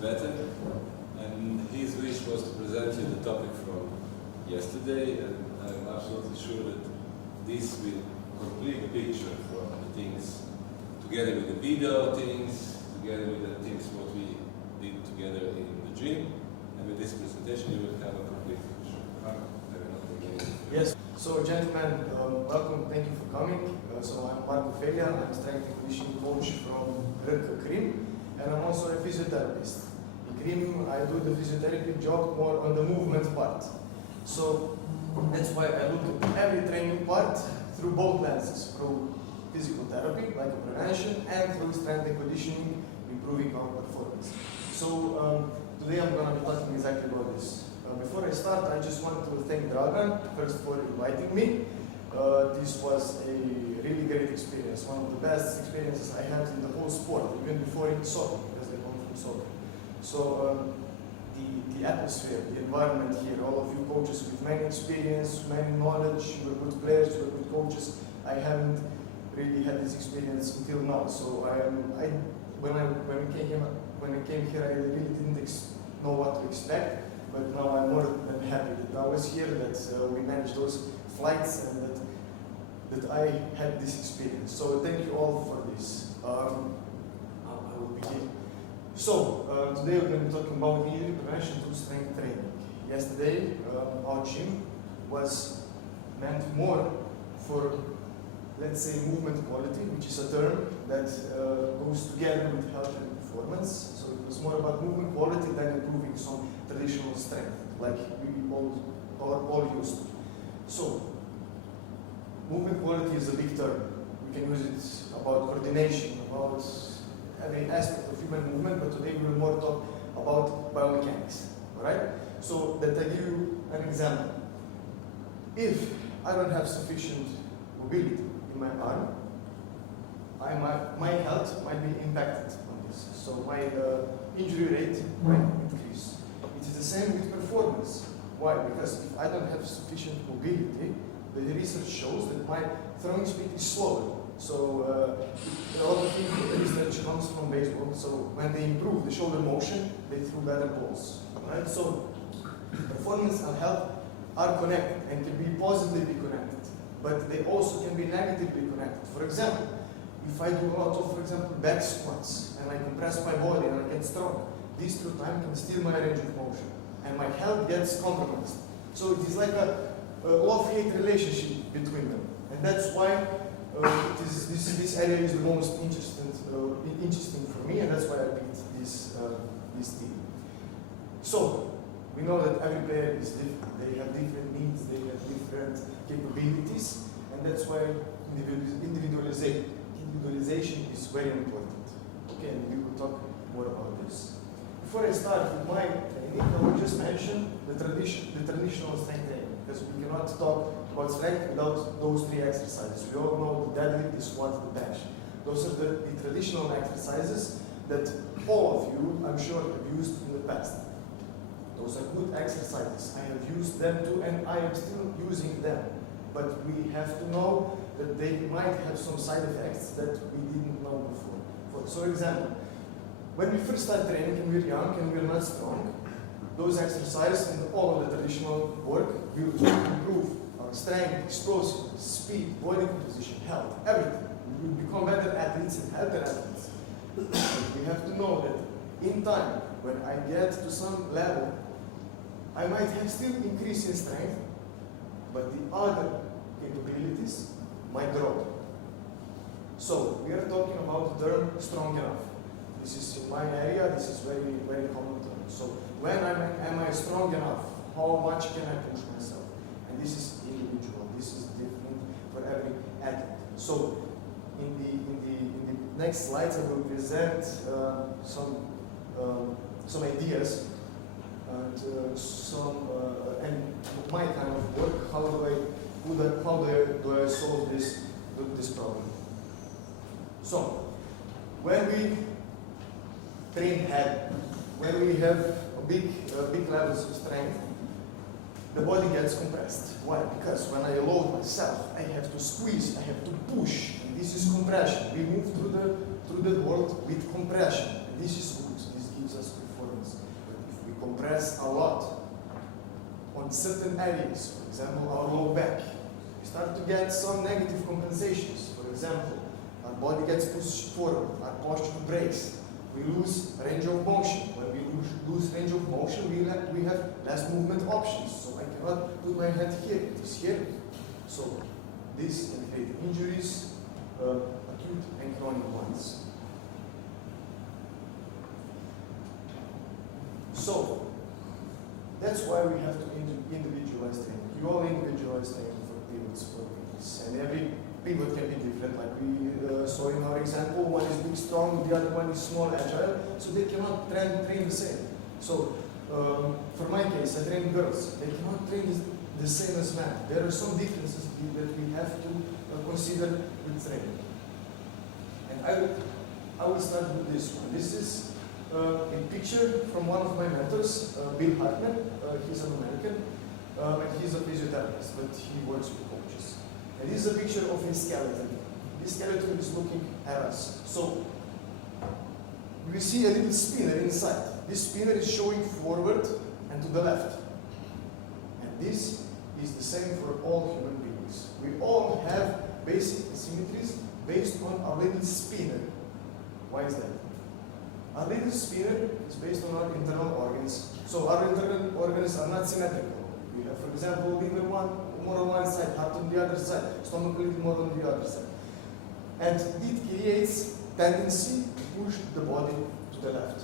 better. And his wish was to present you the topic from yesterday, and I'm absolutely sure that this will complete the picture for the things, together with the video things, together with the things what we did together in the gym, and with this presentation you will have a complete picture. Yes, so gentlemen, welcome, thank you for coming. So I'm Marko Felja, I'm a strength and conditioning coach from Krim, and I'm also a physiotherapist. In Krim, I do the physiotherapy job more on the movement part. So that's why I look at every training part through both lenses, through physical therapy, like a prevention, and through strength and conditioning, improving our performance. So today I'm going to be talking exactly about this. Before I start, I just want to thank Dragan first for inviting me. This was a really great experience, one of the best experiences I had in the whole sport, even before in soccer, because I come from soccer. So the atmosphere, the environment here, all of you coaches with many experience, many knowledge, you are good players, you are good coaches. I haven't really had this experience until now. So when I came here, I really didn't know what to expect. But now I'm more than happy that I was here, that we managed those flights, and that I had this experience. So thank you all for this. I will begin. So today we're going to be talking about injury prevention through strength training. Yesterday our gym was meant more for, let's say, movement quality, which is a term that goes together with health and performance. So it was more about movement quality than improving some traditional strength, like we all used to. So, movement quality is a big term. We can use it about coordination, about every aspect of human movement, but today we will more talk about biomechanics. Alright? So, that I give you an example. If I don't have sufficient mobility in my arm, my health might be impacted on this. So my injury rate might increase. It is the same with performance. Why? Because if I don't have sufficient mobility, the research shows that my throwing speed is slower. So a lot of people, the research comes from baseball. So when they improve the shoulder motion, they throw better balls. Right? So performance and health are connected and can be positively connected, but they also can be negatively connected. For example, if I do a lot of, for example, back squats, and I compress my body and I get strong, this through time can steal my range of motion, and my health gets compromised. So it is like a love-hate relationship between them, and that's why this area is the most interesting for me, and that's why I picked this team. So we know that every player is different. They have different needs, they have different capabilities, and that's why individualization is very important. Okay, and we will talk more about this. Before I start with my training, I will just mention the traditional strength training, because we cannot talk about strength without those three exercises. We all know the deadlift, the squat, the bench. Those are the traditional exercises that all of you, I'm sure, have used in the past. Those are good exercises. I have used them too, and I am still using them. But we have to know that they might have some side effects that we didn't know before. For example, when we first start training and we're young and we're not strong, those exercises and all of the traditional work will improve our strength, explosiveness, speed, body composition, health, everything. We will become better athletes and healthier athletes. We have to know that in time, when I get to some level, I might have still increase in strength, but the other capabilities might drop. So we are talking about the term strong enough. This is in my area, this is very, very common term. So when am I strong enough? How much can I push myself? And this is individual, this is different for every athlete. So in the next slides I will present some ideas and and my kind of work. How do I solve this problem? So when we train head, when we have big levels of strength, the body gets compressed. Why? Because when I load myself, I have to squeeze, I have to push, and this is compression. We move through the world with compression, and this is good. This gives us performance. But if we compress a lot on certain areas, for example, our low back, we start to get some negative compensations. For example, our body gets pushed forward, our posture breaks, we lose range of motion. When we lose range of motion, we have less movement options. So I cannot put my head here, it is here. So this can create injuries, acute and chronic ones. So that's why we have to individualize training. You all individualize training for pivots, for pivots, and every pivot can be different. Like we saw in our example, one is big, strong, the other one is small, agile, so they cannot train the same. So for my case, I train girls. They cannot train the same as men. There are some differences that we have to consider with training. And I will start with this one. This is a picture from one of my mentors, Bill Hartman. He's an American, and he's a physiotherapist, but he works with coaches. And this is a picture of his skeleton. This skeleton is looking at us. So we see a little spinner inside. This spinner is showing forward and to the left. And this is the same for all human beings. We all have basic asymmetries based on our little spinner. Why is that? Our little spinner is based on our internal organs. So our internal organs are not symmetrical. We have, for example, liver more on one side, heart on the other side, stomach a little more on the other side. And it creates tendency to push the body to the left.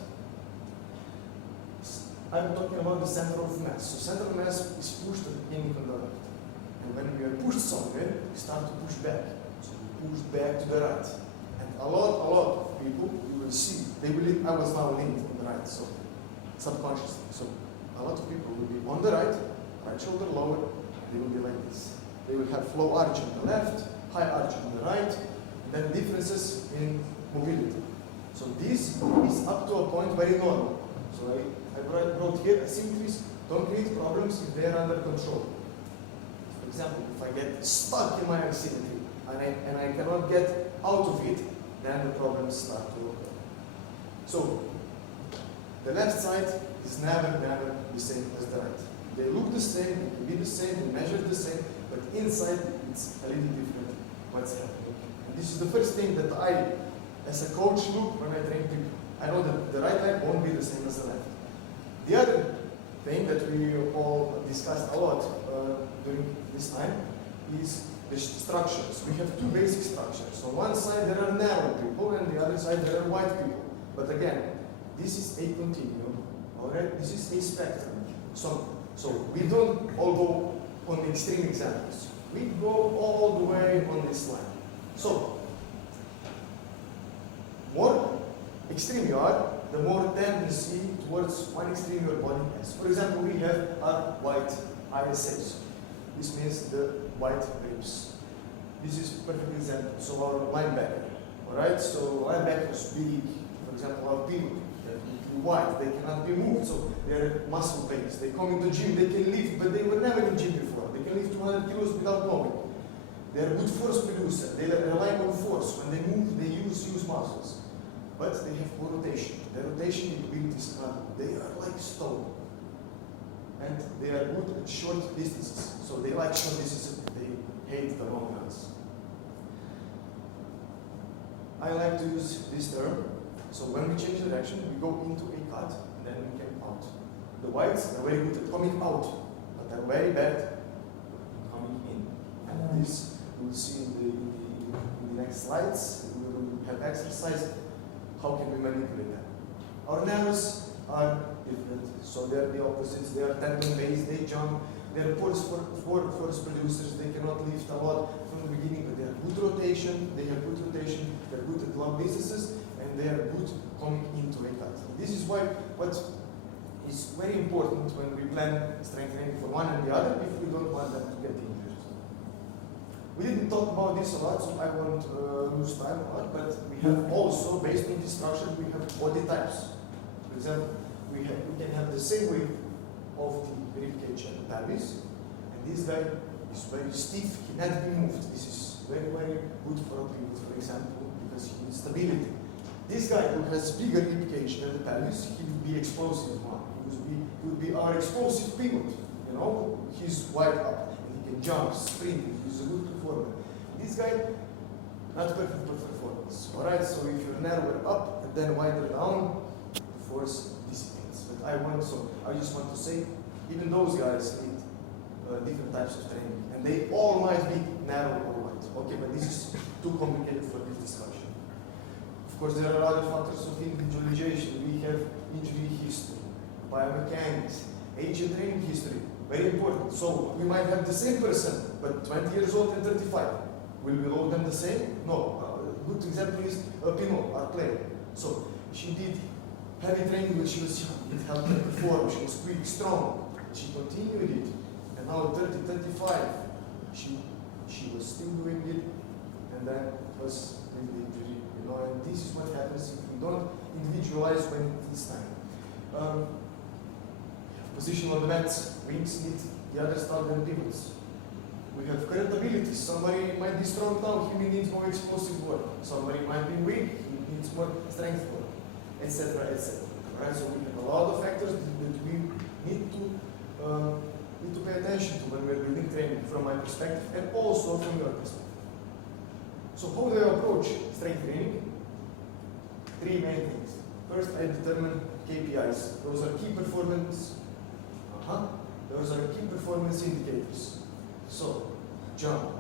I'm talking about the center of mass. So center of mass is pushed at the beginning on the left. And when we are pushed somewhere, we start to push back. So we push back to the right. And a lot of people, you will see, I was now leaning on the right, so subconsciously. So a lot of people will be on the right shoulder lower, they will be like this. They will have low arch on the left, high arch on the right, and then differences in mobility. So this is up to a point very normal. So I wrote here, asymmetries don't create problems if they are under control. For example, if I get stuck in my asymmetry and I cannot get out of it, then the problems start to occur. So the left side is never the same as the right. They look the same, they can be the same, they measure the same, but inside it's a little different what's happening. And this is the first thing that I, as a coach, look when I train people. I know that the right leg won't be the same as the left. The other thing that we all discussed a lot during this time is the structures. We have two basic structures. On one side there are narrow people, and the other side there are wide people. But again, this is a continuum, alright? This is a spectrum. So we don't all go on the extreme examples. We go all the way on this line. So, more extreme you are, the more tendency towards one extreme your body has. For example, we have our white ISAs. This means the white ribs. This is a perfect example. So our linebacker, alright? So linebackers big, for example, our people, they're completely white, they cannot be moved, so they're muscle based. They come into gym, they can lift, but they were never in gym before. They can lift 200 kilos without knowing. They're good force producer. They rely on force. When they move, they use muscles. But they have poor rotation. Their rotation capability is not. They are like stone. And they are good at short distances. So they like short distances, they hate the long runs. I like to use this term. So when we change direction, we go into a cut, and then we come out. The whites are very good at coming out, but they're very bad at coming in. And this we'll see in the next slides. We will have exercise. How can we manipulate them? Our narrows are different, so they're the opposites. They are tendon-based, they jump. They're force producers. They cannot lift a lot from the beginning, but they have good rotation. They're good at long distances, and they are good coming into a cut. This is why what is very important when we plan strength training for one and the other, if we don't want them to get injured. We didn't talk about this a lot, so I won't lose time a lot, but we have also, based on this structure, we have body types. For example, we can have the same width of the rib cage and the pelvis, this guy is very stiff, he can't be moved. This is very, very good for a pivot, for example, because he needs stability. This guy who has bigger rib cage than the pelvis, he would be explosive one. He would be our explosive pivot. You know, he's wide up and he can jump, sprint, he's a good performer. This guy, not perfect performance. Alright, so if you're narrower up and then wider down, the force dissipates. But I just want to say, even those guys need different types of training. And they all might be narrow or wide. Okay, but this is too complicated for this discussion. Of course, there are other factors of individualization. We have injury history, biomechanics, age and training history. Very important. So we might have the same person, but 20 years old and 35. Will we load them the same? No. A good example is Pino, our player. So she did heavy training when she was young. It helped her perform. She was quick, strong. She continued it. And now 30, 35, she was still doing it. And then it was with the injury. You know, and this is what happens if we don't individualize when it is time. Position on the mats, wings need the other stuff than pivots. We have current abilities. Somebody might be strong now, he needs more explosive work. Somebody might be weak, he needs more strength work, etc., etc. Right? So we have a lot of factors that we need to pay attention to when we're building training, from my perspective and also from your perspective. So how do I approach strength training? Three main things. First, I determine KPIs. Those are key performance. Those are key performance indicators. So, jump,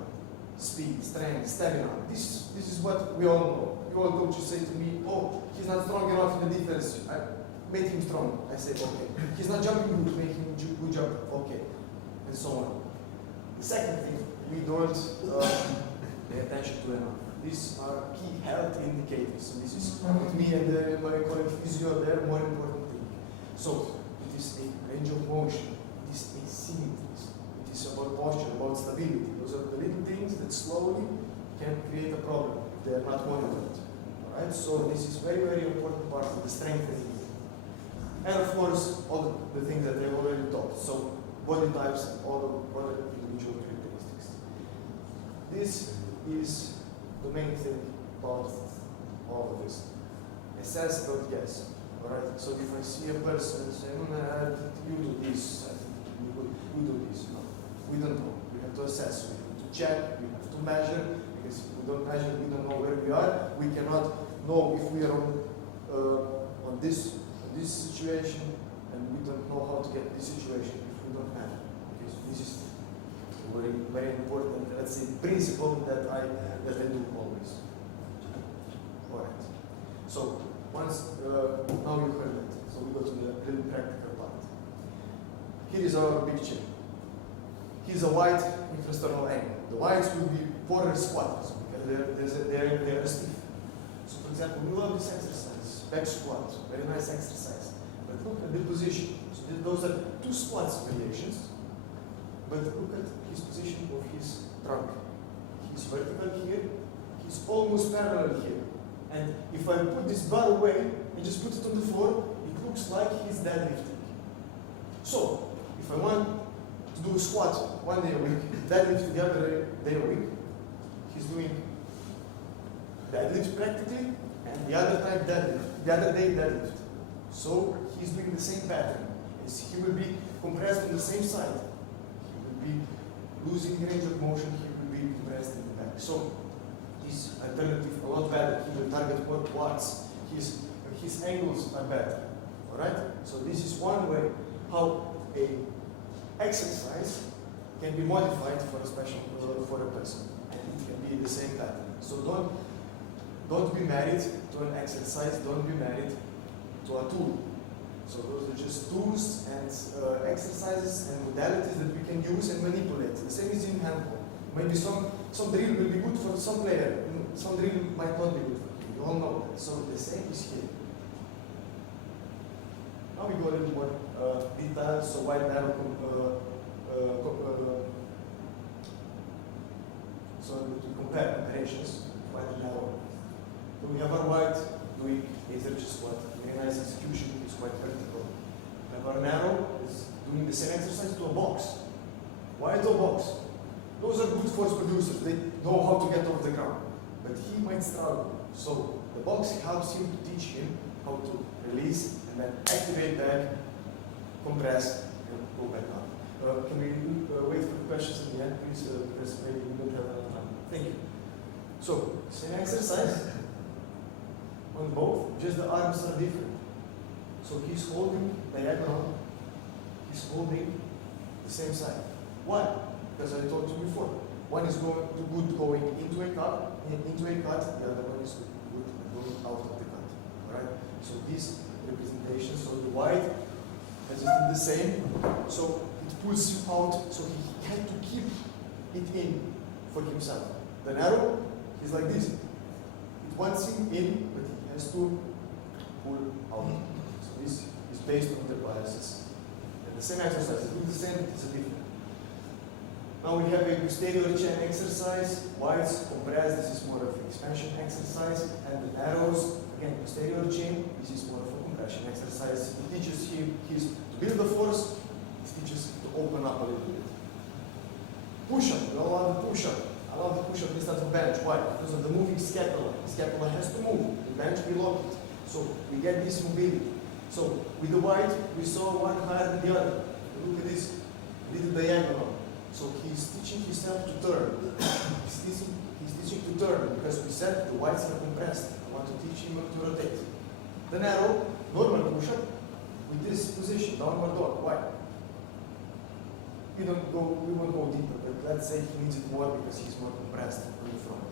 speed, strength, stamina. This is what we all know. You all coaches say to me, oh, he's not strong enough in the defense. I made him strong. I say, okay. He's not jumping good, make him good jump. Okay. And so on. The second thing, we don't pay attention to enough. These are key health indicators. So this is what me and my colleague physio, they're more important thing. So, it is a range of motion. It is asymmetries. It is about posture, about stability. Those are the little things that slowly can create a problem if they are not monitored. Alright, so this is very, very important part of the strengthening. And of course, all the things that I've already talked. So body types and all the other individual characteristics. This is the main thing about all of this. Assess, don't guess. Alright, so if I see a person and say, you do this, I think you do this. No, we don't know. We have to assess, we have to check, we have to measure, because if we don't measure, we don't know where we are. We cannot know if we are on this situation, and we don't know how to get this situation if we don't measure. Okay, so this is a very, very important, let's say, principle that I do always. Alright. So once now you heard it, so we go to the little practical part. Here is our picture. Here's a wide infrasternal angle. The wides will be border squats because they're stiff. So for example, we love this exercise, back squat, very nice exercise. But look at the position. So those are two squats variations. But look at his position of his trunk. He's vertical here. He's almost parallel here. And if I put this bar away and just put it on the floor, it looks like he's deadlifting. So, if I want to do a squat one day a week, deadlift the other day a week, he's doing deadlift practically, and the other time deadlift, the other day deadlift. So, he's doing the same pattern. He will be compressed on the same side. He will be losing range of motion, he will be compressed in the back. So, his alternative a lot better. He will target more quads. His angles are better. Alright? So this is one way how a exercise can be modified for a special for a person. And it can be the same pattern. So don't be married to an exercise, don't be married to a tool. So those are just tools and exercises and modalities that we can use and manipulate. The same is in handball. Maybe some drill will be good for some player, some drill might not be good for him. You all know that. So the same is here. Now we go a little more detailed, so wide narrow so to compare operations, wide and narrow. So we have our wide doing asymmetric squat, very nice execution, it's quite vertical. We have our narrow is doing the same exercise to a box. Wide or box. Those are good force producers. They know how to get off the ground. But he might struggle. So the box helps him to teach him how to release and then activate back, compress, and go back up. Can we wait for the questions at the end, please? Because maybe we don't have enough time. Thank you. So, same exercise on both, just the arms are different. So he's holding diagonal, he's holding the same side. Why? Because I told you before. One is going into a cut, the other one is good going out of the cut. Alright? So this representation, so the wide has it the same, so it pulls you out, so he had to keep it in for himself. The narrow is like this. It wants him in, but he has to pull out. So this is based on the biases. And the same exercise, do the same, it's a different. Now we have a posterior chain exercise, wides, compress, this is more of an expansion exercise, and the narrows, again, posterior chain, this is more of a compression exercise. It teaches him to build the force, it teaches to open up a little bit. Push-up, we all love the push-up. I love the push-up instead of bench. Why? Because of the moving scapula. The scapula has to move. The bench, we lock it. So we get this mobility. So with the wide, we saw one higher than the other. Look at this, little diagonal. So he's teaching himself to turn. He's teaching to turn because we said the wides are compressed. I want to teach him to rotate. The narrow, normal push-up with this position, downward dog. Why? We won't go deeper, but let's say he needs it more because he's more compressed on the front.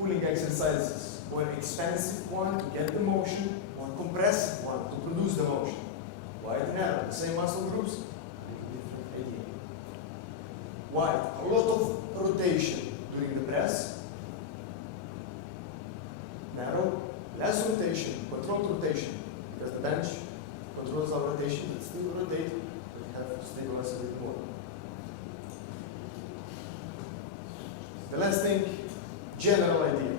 Pulling exercises, more expansive one to get the motion, more compressive one to produce the motion. Wide, narrow, the same muscle groups, different idea. Wide, a lot of rotation during the press. Narrow, less rotation, controlled rotation, because the bench controls our rotation, but still rotate, but we have to stabilize a bit more. The last thing, general idea.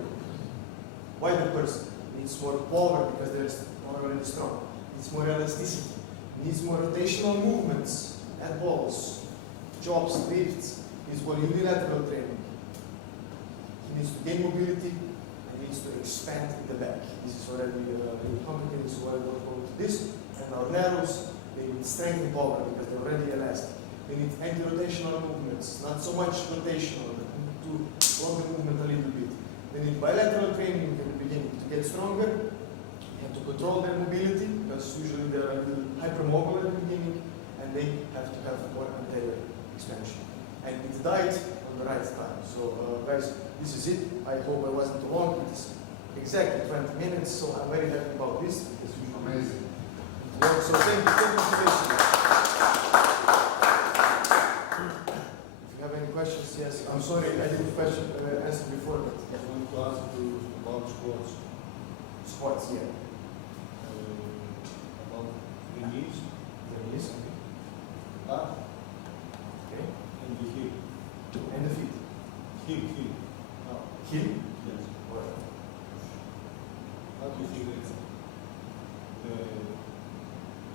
Wider person needs more power because they're already strong. Needs more elasticity. Needs more rotational movements, at balls, chops, lifts. Needs more unilateral training. He needs to gain mobility and needs to expand in the back. This is already really complicated, so I won't go into this. And our narrows, they need strength and power because they're already elastic. They need anti-rotational movements, not so much rotational, but to slow the movement a little bit. They need bilateral training in the beginning to get stronger. You have to control their mobility because usually they're a little hypermobile at the beginning, and they have to have more anterior expansion. And it's died on the right time. So guys, this is it. I hope I wasn't too long. It's exactly 20 minutes, so I'm very happy about this. It's Amazing. yeah, so thank you for listening. If you have any questions, yes. I'm sorry, I didn't answer before, but I want to ask you about sports. sports, yeah. About the knees, There is, back, okay. and the hip. And the feet. Hip. Heel. Yes. Or- How do you think it's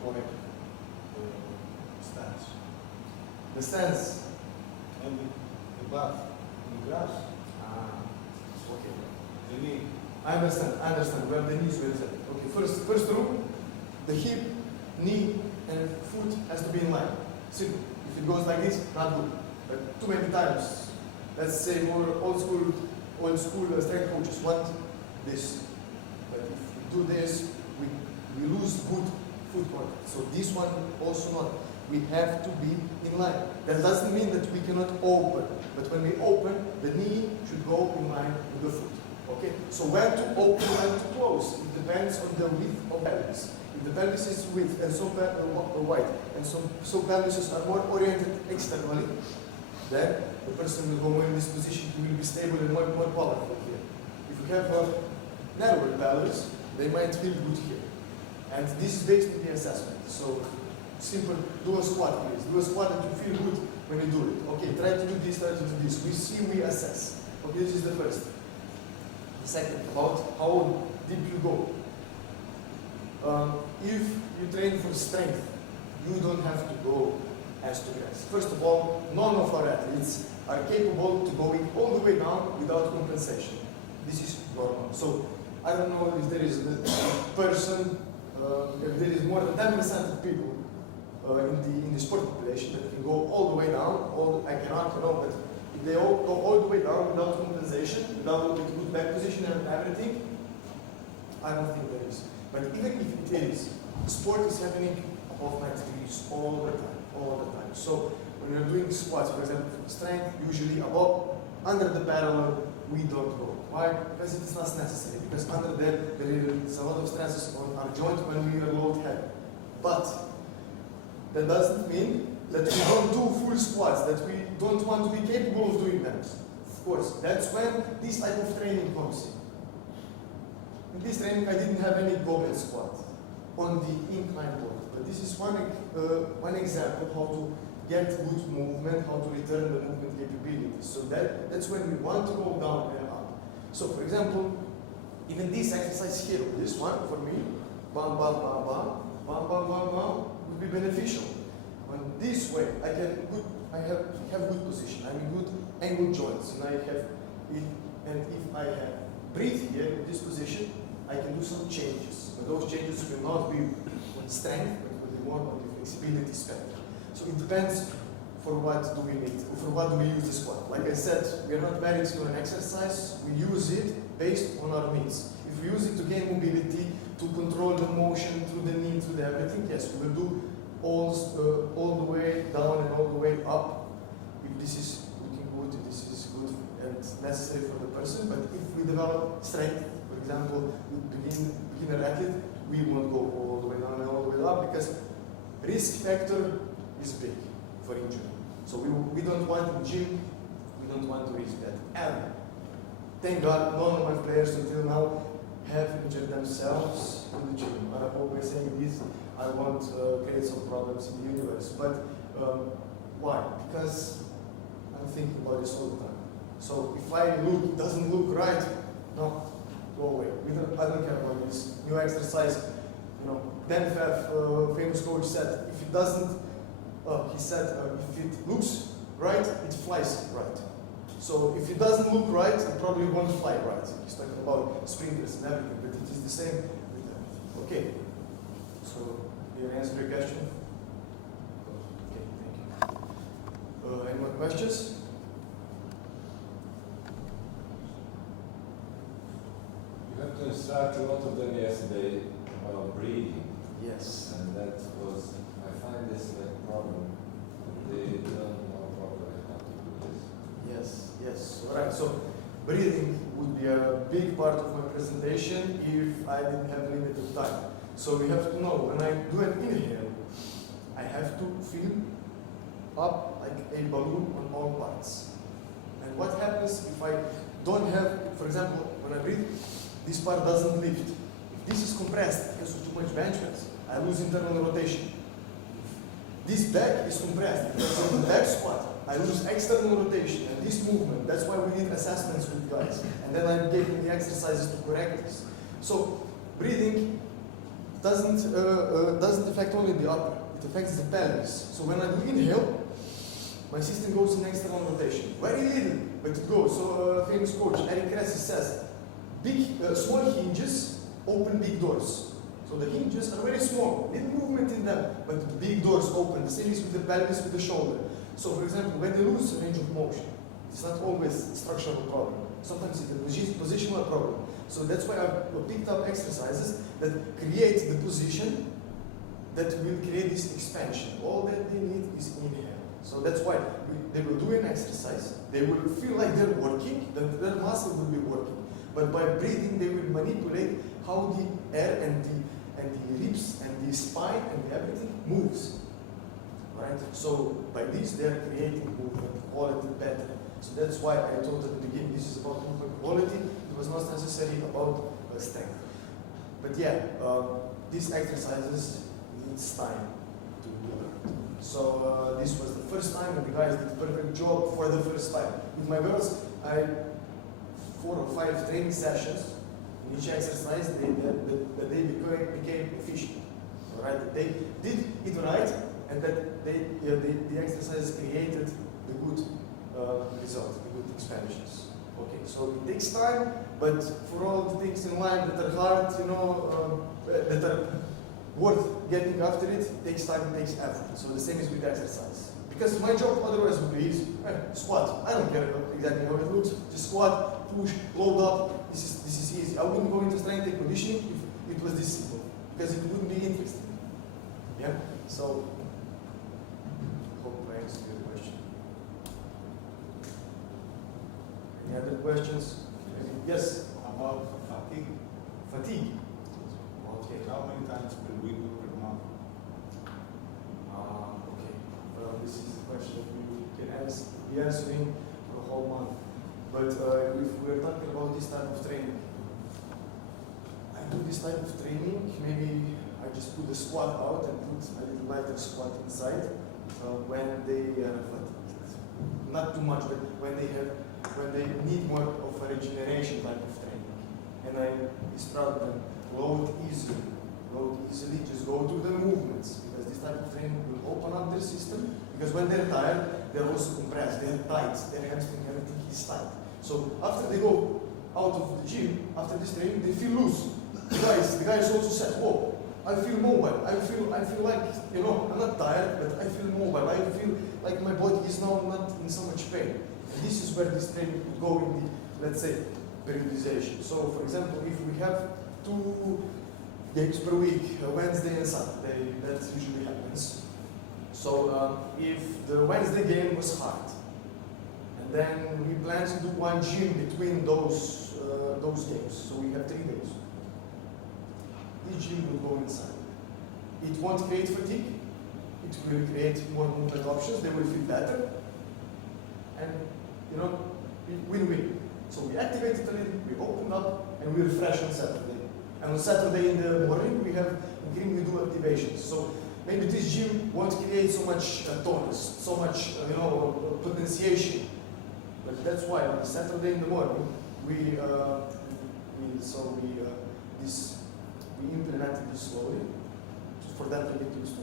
correct stance? The stance. And the back, the grass, Okay. the knee. I understand. Where the knees will set. Okay, first rule, the hip, knee, and foot has to be in line. Simple. If it goes like this, not good. But too many times, let's say more old school strength coaches want this. But if we do this, we lose good foot contact. So this one also not. We have to be in line. That doesn't mean that we cannot open. But when we open, the knee should go in line with the foot. Okay? So when to open, when to close, it depends on the width of pelvis. If the pelvis is width and so wide, and so pelvises are more oriented externally, then the person will go more in this position, he will be stable and more powerful here. If you have a narrower pelvis, they might feel good here. And this is based on the assessment. So simple, do a squat please. Do a squat and you feel good when you do it. Okay, try to do this, try to do this. We see, we assess. Okay, this is the first. The second, about how deep you go. If you train for strength, you don't have to go has to rest. First of all, none of our athletes are capable to going all the way down without compensation. This is normal. So I don't know if there is a person, if there is more than 10% of people in the sport population that can go all the way down. I cannot, but if they all go all the way down without compensation, without with good back position and everything, I don't think there is. But even if it is, sport is happening above 90 degrees all the time. So when you're doing squats, for example, strength, usually under the parallel, we don't go. Why? Because it is not necessary. Because under there is a lot of stresses on our joint when we are load heavy. But that doesn't mean that we don't do full squats, that we don't want to be capable of doing that. Of course, that's when this type of training comes in. In this training, I didn't have any goblet squat on the incline board. But this is one example how to get good movement, how to return the movement capability. So that's when we want to go down and up. So for example, even this exercise here, this one for me, bam, bam, bam, bam, bam, bam, bam, bam, would be beneficial. And this way, I have good position. I'm in good angle joints, and if I have breathe here in this position, I can do some changes. But those changes will not be on strength, but will be more on the flexibility spectrum. So it depends for what do we need, for what do we use the squat. Like I said, we are not married to an exercise, we use it based on our needs. If we use it to gain mobility, to control the motion through the knee, through the everything, yes, we will do all the way down and all the way up. If this is looking good, if this is good and necessary for the person, but if we develop strength, for example, with beginner athlete, we won't go all the way down and all the way up because risk factor is big for injury. So we don't want in gym, we don't want to risk that. And thank God, none of my players until now have injured themselves in the gym. I'm always saying this, I won't create some problems in the universe. But why? Because I'm thinking about this all the time. So if it doesn't look right, no, go away. I don't care about this new exercise. Dan Pfaff, famous coach, said, if it doesn't, he said, if it looks right, it flies right. So if it doesn't look right, it probably won't fly right. He's talking about sprinters and everything, but it is the same with everything. Okay. So, did I answer your question? Okay, thank you. Any more questions? You have to instruct a lot of them yesterday about breathing. Yes. And that was, I find this like problem. They don't know properly how to do this. Yes. All right. So breathing would be a big part of my presentation if I didn't have limited time. So we have to know when I do an inhale, I have to fill up like a balloon on all parts. And what happens if I don't have, for example, when I breathe, this part doesn't lift. If this is compressed because of too much bench press, I lose internal rotation. This back is compressed because of the back squat, I lose external rotation and this movement. That's why we need assessments with guys. And then I gave them the exercises to correct this. So breathing doesn't affect only the upper, it affects the pelvis. So when I do inhale, my system goes in external rotation. Very little, but it goes. So famous coach Eric Cressy says, small hinges open big doors. So the hinges are very small, little movement in them, but the big doors open. The same is with the pelvis, with the shoulder. So for example, when they lose range of motion, it's not always a structural problem. Sometimes it's a positional problem. So that's why I picked up exercises that create the position that will create this expansion. All that they need is inhale. So that's why they will do an exercise, they will feel like they're working, that their muscle will be working. But by breathing, they will manipulate how the air and the ribs and the spine and everything moves. Right? So by this, they are creating movement quality better. So that's why I told at the beginning, this is about movement quality. It was not necessarily about strength. But yeah, these exercises needs time to learn. So this was the first time, and the guys did a perfect job for the first time. With my girls, I had 4 or 5 training sessions. In each exercise, they became efficient. Right? They did it right, and that the exercises created the good results, the good expansions. Okay, so it takes time, but for all the things in life that are hard, that are worth getting after it, takes time, it takes effort. So the same is with exercise. Because my job otherwise would be easy. Squat. I don't care exactly how it looks. Just squat, push, load up. This is easy. I wouldn't go into strength and conditioning if it was this simple, because it wouldn't be interesting. Yeah. So hope I answered your question. Any other questions? Yes. About fatigue. Fatigue. Okay. How many times per week or per month? Okay. Well, this is a question we can be answering for a whole month. But if we're talking about this type of training, I do this type of training. Maybe I just put the squat out and put a little lighter squat inside when they are fatigued. Not too much, but when they need more of a regeneration type of training. And I instruct them load easily, just go through the movements, because this type of training will open up their system, because when they're tired, they're also compressed, they're tight, their hamstring, everything is tight. So after they go out of the gym, after this training, they feel loose. The guys also said, whoa, I feel mobile, I feel like, I'm not tired, but I feel mobile, I feel like my body is now not in so much pain. And this is where this training would go in the, let's say, periodization. So for example, if we have 2 games per week, Wednesday and Saturday, that usually happens. So if the Wednesday game was hard, and then we plan to do 1 gym between those games, so we have 3 days. Each gym will go inside. It won't create fatigue, it will create more movement options, they will feel better, and win-win. So we activate it a little, we open up, and we refresh on Saturday. And on Saturday in the morning, we do activations. So maybe this gym won't create so much tonus, so much potentiation. But that's why on Saturday in the morning, we implemented this slowly for them to get used to.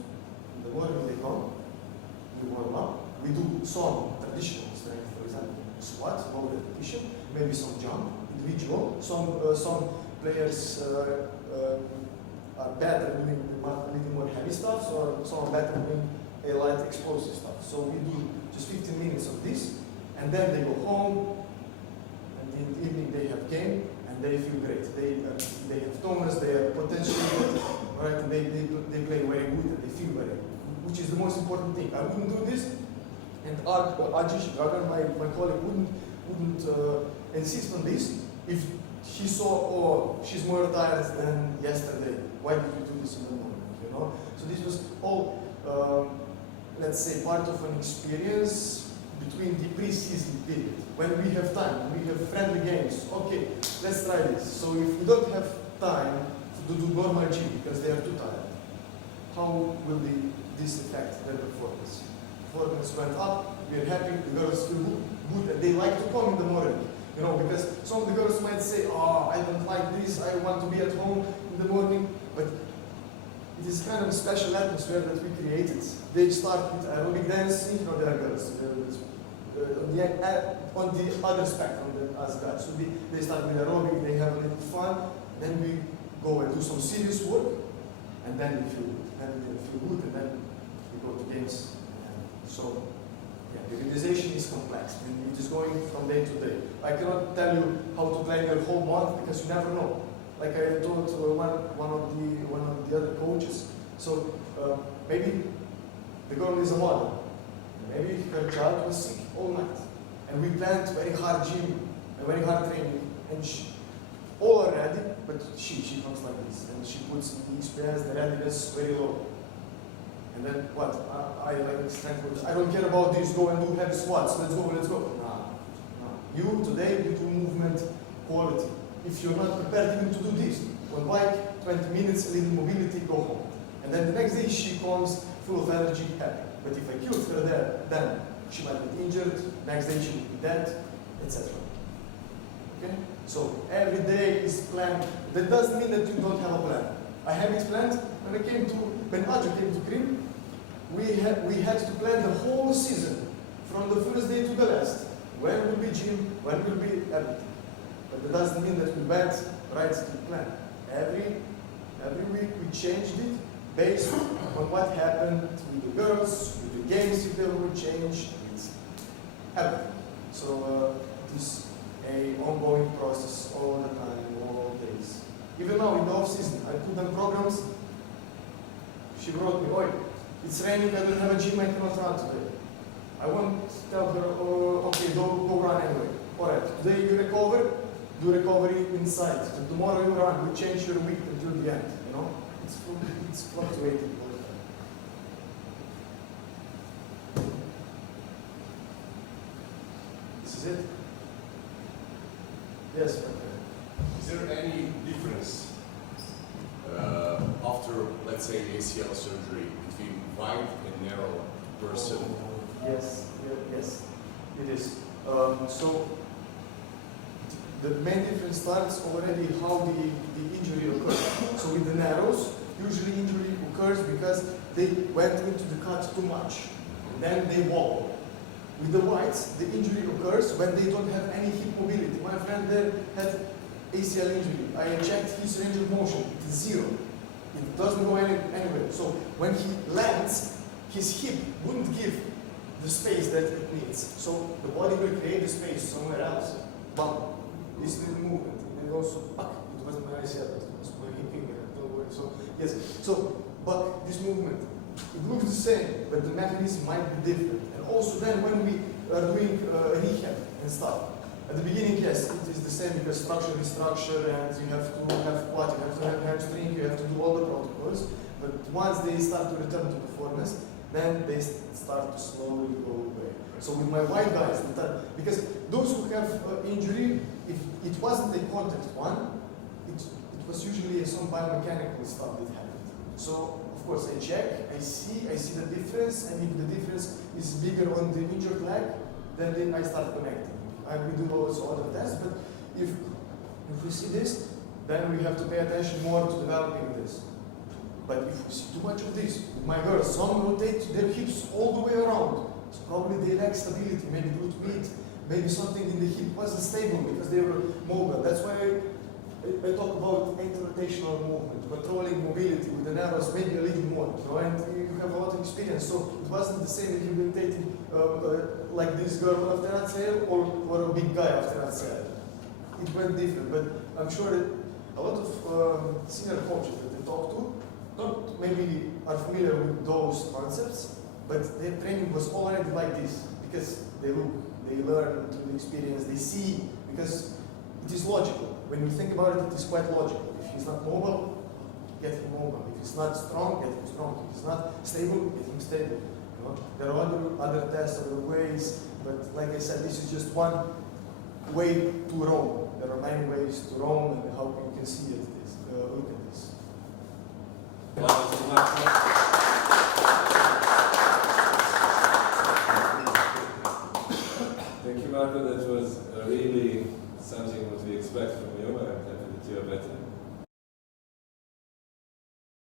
In the morning they come, we warm up, we do some traditional strength, for example, squat, low repetition, maybe some jump, individual. Some players are better doing a little more heavy stuff, so some are better doing a light explosive stuff. So we do just 15 minutes of this, and then they go home, and in the evening they have game, and they feel great. They have tonus, they are potentially, right? And they play very good, and they feel very good, which is the most important thing. I wouldn't do this, and Ajish Gagan, my colleague, wouldn't insist on this if he saw, oh, she's more tired than yesterday. Why did you do this in the morning? So this was all, let's say, part of an experience between the pre-season period. When we have time, we have friendly games. Okay, let's try this. So if we don't have time to do normal gym because they are too tired, how will this affect their performance? Performance went up, we are happy, the girls feel good, and they like to come in the morning. Because some of the girls might say, oh, I don't like this, I want to be at home in the morning, but it is kind of a special atmosphere that we created. They start with aerobic dancing, there are girls on the other spectrum than us guys. So they start with aerobic, they have a little fun, then we go and do some serious work, and then we feel good, and then we go to games. So the periodization is complex, and it is going from day to day. I cannot tell you how to plan your whole month because you never know. Like I told one of the other coaches. So maybe the girl is a mother. Maybe her child was sick all night, and we planned very hard gym, a very hard training, and she all are ready, but she comes like this, and she puts the experience, the readiness very low. And then what? I like strength coach. I don't care about this. Go and do heavy squats. Let's go. No. You today you do movement quality. If you're not prepared even to do this, on bike, 20 minutes, a little mobility, go home. And then the next day she comes full of energy, happy. But if I killed her there, then she might get injured. Next day she will be dead, etc. Okay? So every day is planned. That doesn't mean that you don't have a plan. I have it planned. When Ajo came to Krim, we had to plan the whole season, from the first day to the last. When will be gym, when will be everything. But that doesn't mean that we went right to the plan. Every week we changed it based on what happened with the girls, with the games if they were changed, with everything. So it is an ongoing process all the time, all days. Even now in the off season, I put them programs. She wrote me, "Oi, it's raining, I don't have a gym, I cannot run today." I won't tell her, "Oh, okay, go run anyway." Alright, today you recover, do recovery inside. So tomorrow you run, we change your week until the end, you know? It's fluctuating all the time. This is it? Yes, okay. Is there any difference after, let's say, ACL surgery between wide and narrow person? Yes, yes, it is. So the main difference starts already how the injury occurs. So with the narrows, usually injury occurs because they went into the cut too much, and then they wobble. With the wides, the injury occurs when they don't have any hip mobility. My friend there had ACL injury. I checked his range of motion, it's 0. It doesn't go anywhere. So when he lands, his hip wouldn't give the space that it needs. So the body will create the space somewhere else. Bam, this little movement. And also, it wasn't my ACL, it was my hip finger, don't worry. So, yes, so, but this movement, it looks the same, but the mechanism might be different. And also then when we are doing rehab and stuff, at the beginning, yes, it is the same because structure is structure and you have to have what? You have to have hamstring, you have to do all the protocols. But once they start to return to performance, then they start to slowly go away. So with my white guys, because those who have injury, if it wasn't a contact one, it was usually some biomechanical stuff that happened. So of course I check, I see the difference, and if the difference is bigger on the injured leg, then I start connecting. We do also other tests, but if we see this, then we have to pay attention more to developing this. But if we see too much of this, my girls, some rotate their hips all the way around. So probably they lack stability, maybe due to it, maybe something in the hip wasn't stable because they were mobile. That's why I talk about anti-rotational movement, controlling mobility with the narrows, maybe a little more. You know, and you have a lot of experience, so it wasn't the same if you've been taking like this girl after that sale or a big guy after that sale. It went different, but I'm sure that a lot of senior coaches that they talk to not maybe are familiar with those concepts, but their training was already like this because they look, they learn through the experience, they see, because it is logical. When you think about it, it is quite logical. If he's not mobile, get him mobile. If he's not strong, get him strong. If he's not stable, get him stable. You know? There are other tests, other ways, but like I said, this is just one way to roam. There are many ways to roam, and how you can see it. Look at this. Well,